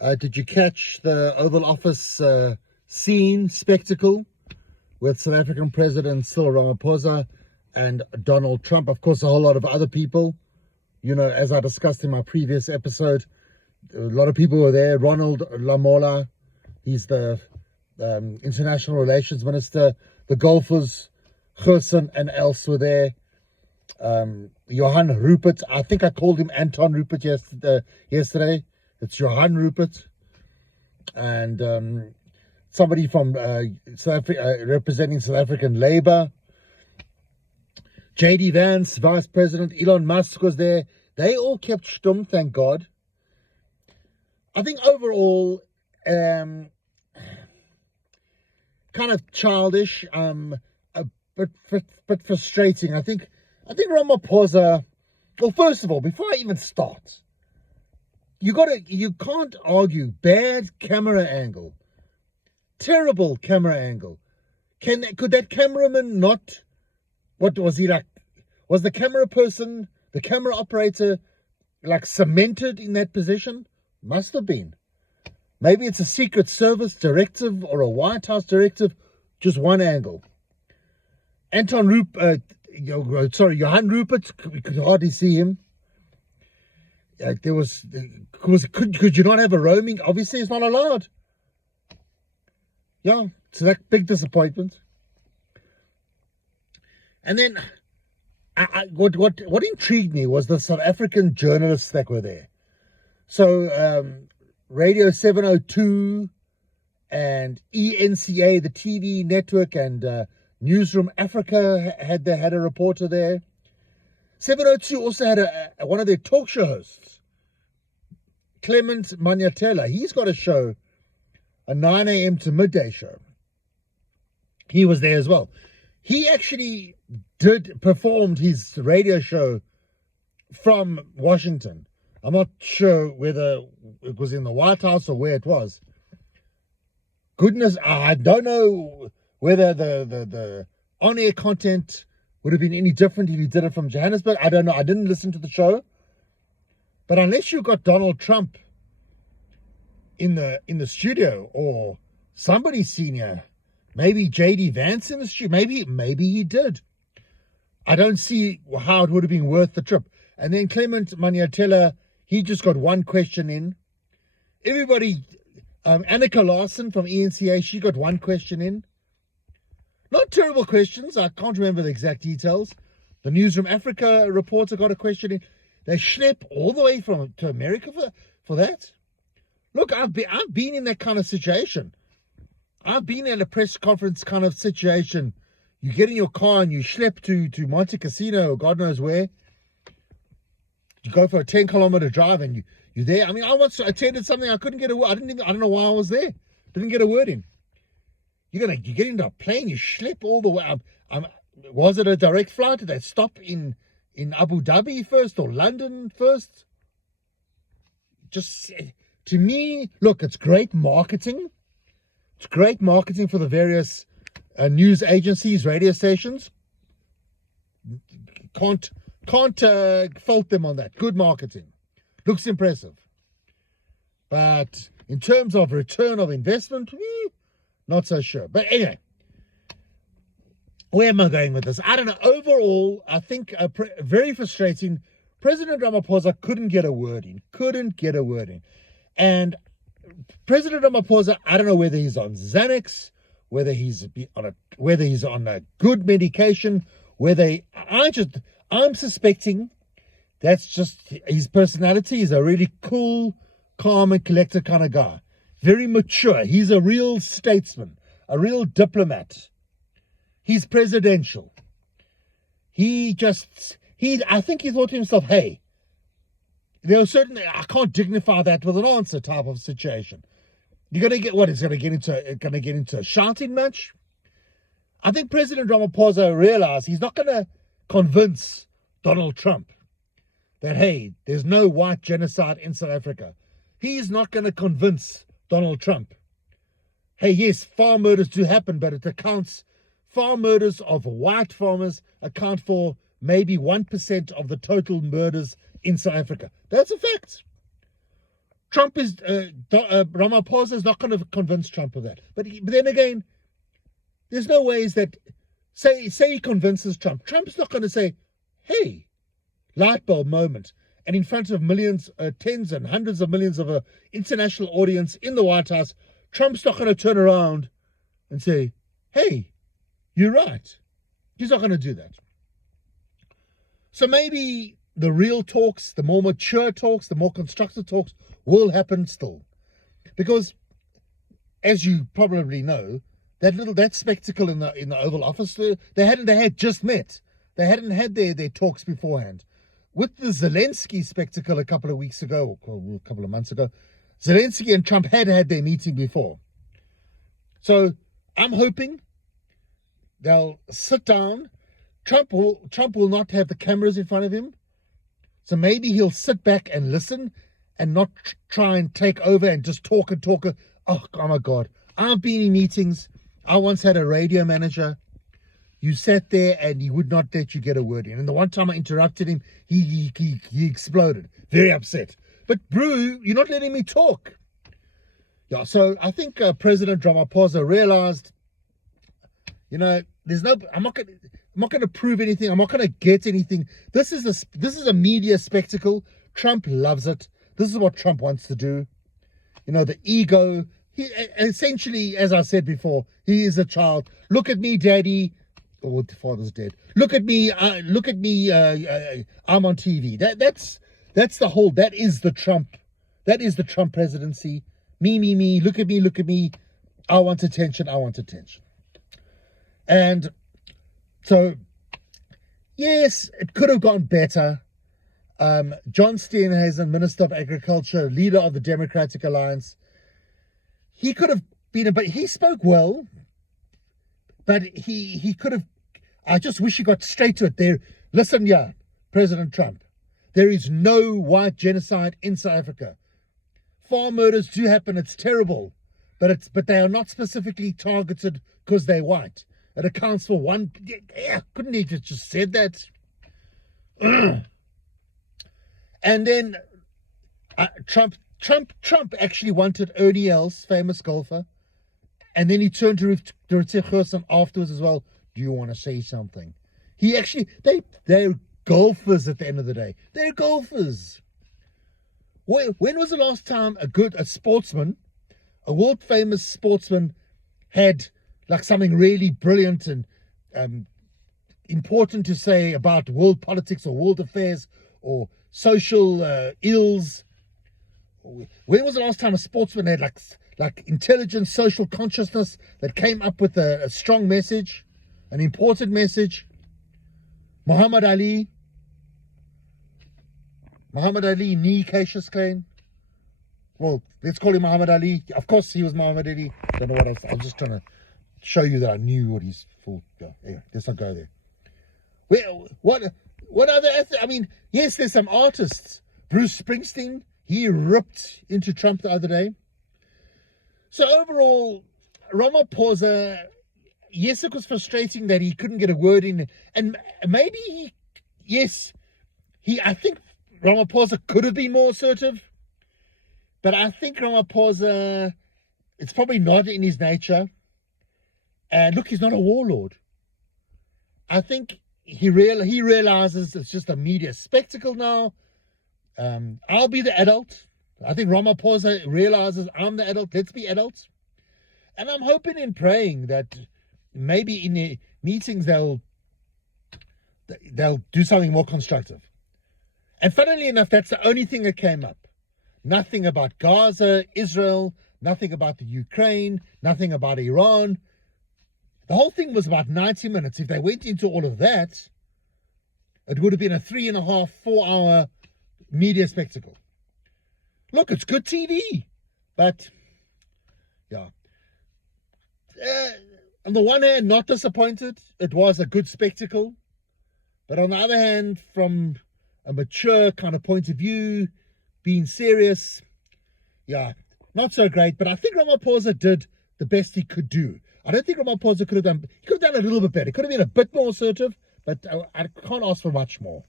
Did you catch the Oval Office spectacle with South African President Cyril Ramaphosa and Donald Trump? Of course, a whole lot of other people. You know, as I discussed in my previous episode, a lot of people were there. Ronald Lamola, he's the International Relations Minister. The golfers, Gerson and Els were there. Johan Rupert, I think I called him Anton Rupert yesterday. It's Johan Rupert. And somebody from South Africa, representing South African Labour. JD Vance, Vice President. Elon Musk was there. They all kept stum, thank God. I think overall, kind of childish, but frustrating. I think Ramaphosa. Well, first of all, before I even start, you can't argue bad camera angle, terrible camera angle. Could that cameraman not? What was he like? Was the camera person, the camera operator, like cemented in that position? Must have been. Maybe it's a Secret Service directive or a White House directive. Just one angle. Johan Rupert, we could hardly see him. Could you not have a roaming? Obviously, it's not allowed. Yeah, so that big disappointment. And then, what intrigued me was the South African journalists that were there. So, Radio 702 and ENCA, the TV network, and Newsroom Africa had a reporter there. 702 also had one of their talk show hosts, Clement Manyatela. He's got a show, a 9 a.m. to midday show. He was there as well. He actually performed his radio show from Washington. I'm not sure whether it was in the White House or where it was. Goodness, I don't know whether the on-air content would have been any different if you did it from Johannesburg. I don't know. I didn't listen to the show. But unless you got Donald Trump in the studio or somebody senior, maybe JD Vance in the studio, maybe he did. I don't see how it would have been worth the trip. And then Clement Manyatela, he just got one question in. Everybody, Annika Larson from ENCA, she got one question in. Not terrible questions. I can't remember the exact details. The Newsroom Africa reporter got a question in. They schlep all the way to America for that. Look, I've been in that kind of situation. I've been in a press conference kind of situation. You get in your car and you schlep to Monte Casino or God knows where. You go for a 10-kilometer drive and you're there. I mean, I once attended something I couldn't get a word. I don't know why I was there. Didn't get a word in. You get into a plane, you schlep all the way. Was it a direct flight? Did they stop in Abu Dhabi first or London first? Just to me, look, it's great marketing. It's great marketing for the various news agencies, radio stations. Can't fault them on that. Good marketing. Looks impressive. But in terms of return of investment, not so sure. But anyway, where am I going with this? I don't know. Overall, I think very frustrating. President Ramaphosa couldn't get a word in. And President Ramaphosa, I don't know whether he's on Xanax, whether he's on a good medication, I'm suspecting that's just his personality. He's a really cool, calm, and collected kind of guy. Very mature. He's a real statesman, a real diplomat. He's presidential. I think he thought to himself, hey, there was certainly, I can't dignify that with an answer type of situation. You're going to get what? It's going to get into a shouting match? I think President Ramaphosa realized he's not going to convince Donald Trump that, hey, there's no white genocide in South Africa. He's not going to convince Donald Trump, hey, yes, farm murders do happen, but farm murders of white farmers account for maybe 1% of the total murders in South Africa. That's a fact. Ramaphosa is not going to convince Trump of that. But then again, there's no ways that, say he convinces Trump. Trump's not going to say, hey, light bulb moment. And in front of millions, tens and hundreds of millions of an international audience in the White House, Trump's not going to turn around and say, hey, you're right. He's not going to do that. So maybe the real talks, the more mature talks, the more constructive talks will happen still. Because, as you probably know, that spectacle in the Oval Office, they had just met. They hadn't had their talks beforehand. With the Zelensky spectacle a couple of weeks ago, or a couple of months ago, Zelensky and Trump had their meeting before. So I'm hoping they'll sit down. Trump will not have the cameras in front of him. So maybe he'll sit back and listen and not try and take over and just talk and talk. Oh my God. I've been in meetings. I once had a radio manager. You sat there and he would not let you get a word in. And the one time I interrupted him, he exploded. Very upset. But Brew, you're not letting me talk. Yeah, so I think President Ramaphosa realized, I'm not going to prove anything. I'm not going to get anything. This is a media spectacle. Trump loves it. This is what Trump wants to do. The ego. He essentially, as I said before, he is a child. Look at me, daddy. Oh, the father's dead. Look at me. Look at me. I'm on TV. That's the whole. That is the Trump. That is the Trump presidency. Me. Look at me. Look at me. I want attention. I want attention. And so, yes, it could have gone better. John Steenhuisen, Minister of Agriculture, leader of the Democratic Alliance, he could have been but he spoke well, but he could have, I just wish he got straight to it there. Listen, President Trump, there is no white genocide in South Africa. Farm murders do happen, it's terrible, but they are not specifically targeted because they're white. It accounts for one. Yeah, couldn't he just said that? And then Trump actually wanted Ernie Els, famous golfer, and then he turned to Rutte Gerson afterwards as well. Do you want to say something? He actually, they're golfers at the end of the day. They're golfers. When was the last time a sportsman, a world famous sportsman, had like something really brilliant and important to say about world politics or world affairs or social ills? When was the last time a sportsman had like intelligent social consciousness that came up with a strong message, an important message? Muhammad Ali, knee Cassius Clay. Well, let's call him Muhammad Ali. Of course he was Muhammad Ali. Don't know what else. I was just trying to show you that I knew what he's for. Anyway, let's not go there. Well, what other? I mean, yes, there's some artists. Bruce Springsteen, he ripped into Trump the other day. So overall, Ramaphosa, yes, it was frustrating that he couldn't get a word in, and maybe I think Ramaphosa could have been more assertive, but I think Ramaphosa, it's probably not in his nature. And look, he's not a warlord. I think he realizes it's just a media spectacle now. I'll be the adult. I think Ramaphosa realizes I'm the adult. Let's be adults. And I'm hoping and praying that maybe in the meetings they'll do something more constructive. And funnily enough, that's the only thing that came up. Nothing about Gaza, Israel, nothing about the Ukraine, nothing about Iran. The whole thing was about 90 minutes. If they went into all of that, it would have been a 3.5, 4 hour media spectacle. Look, it's good TV. But, yeah. On the one hand, not disappointed. It was a good spectacle. But on the other hand, from a mature kind of point of view, being serious, not so great. But I think Ramaphosa did the best he could do. I don't think Ramaphosa could have done a little bit better. He could have been a bit more assertive, but I can't ask for much more.